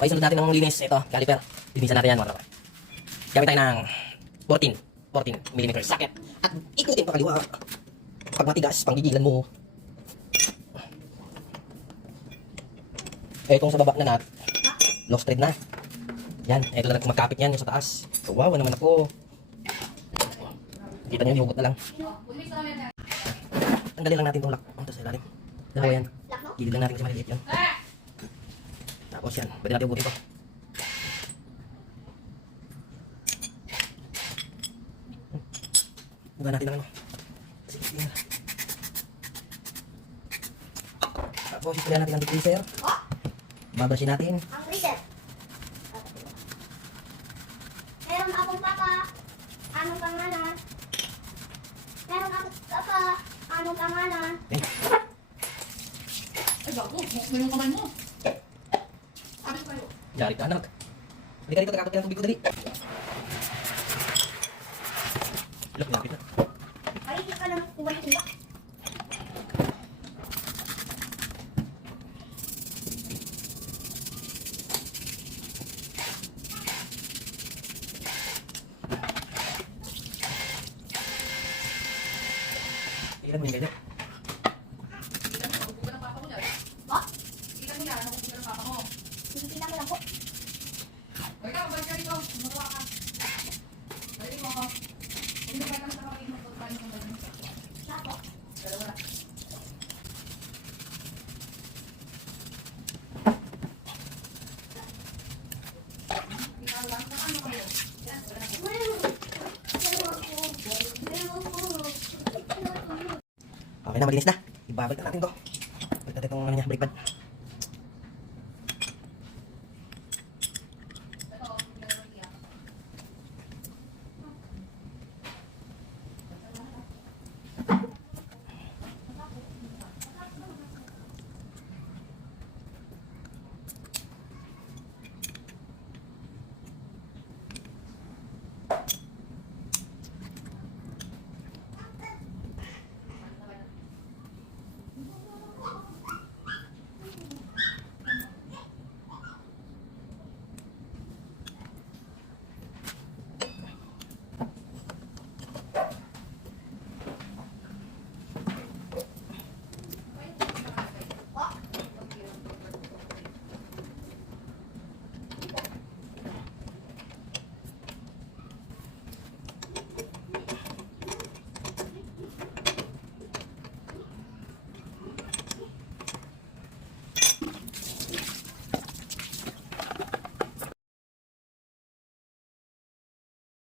Okay, sunod natin ng linis. Ito, caliper. Linisan natin yan mga tropa. Gamit tayo ng 14mm socket. At ikutin pa kaliwa. Pag matigas, panggigilan mo. Itong sa baba na nut, lost thread na. Yan, ito na magkapit yan yung sa taas. Kawawa naman ako. Kita nyo, hihugot na lang. Tanggalin lang natin itong lock. Ito sa ilalim. Dalawa yan. Gilid lang natin kasi maliliit yun. Tapos yan, pwede natin hugutin ito. Huga natin lang ano. Sige. Tapos isprayan natin ang diffuser. Babrushin natin. Ang freezer. Meron akong papa. Anong pangalan? Meron akong papa. Anong pangalan? Okay. Ay, bago. Mo yung kamay mo. Sabi ko kayo. Yari ka anak. Hindi ka dito, takapot ka ng tubig ko dali. Look, lapit na. Ay, hindi ka lang kumain ba? Ilan mo yung ganyan? Ilan mo, nabubuga ng papa mo dyan. Ha? Ilan mo yan, nabubuga ng papa mo. Hindi mo lang po. O ikaw, balik ka rito. Magawa ka. Balik mo ako. Hindi ka lang sa kapatid mo. Pagpapain mo ba yun? Sako. Dalawa na. Ikaw lang, sa ano kayo? Yan, wala na. Okay na, malinis na. Ibabalik na natin to.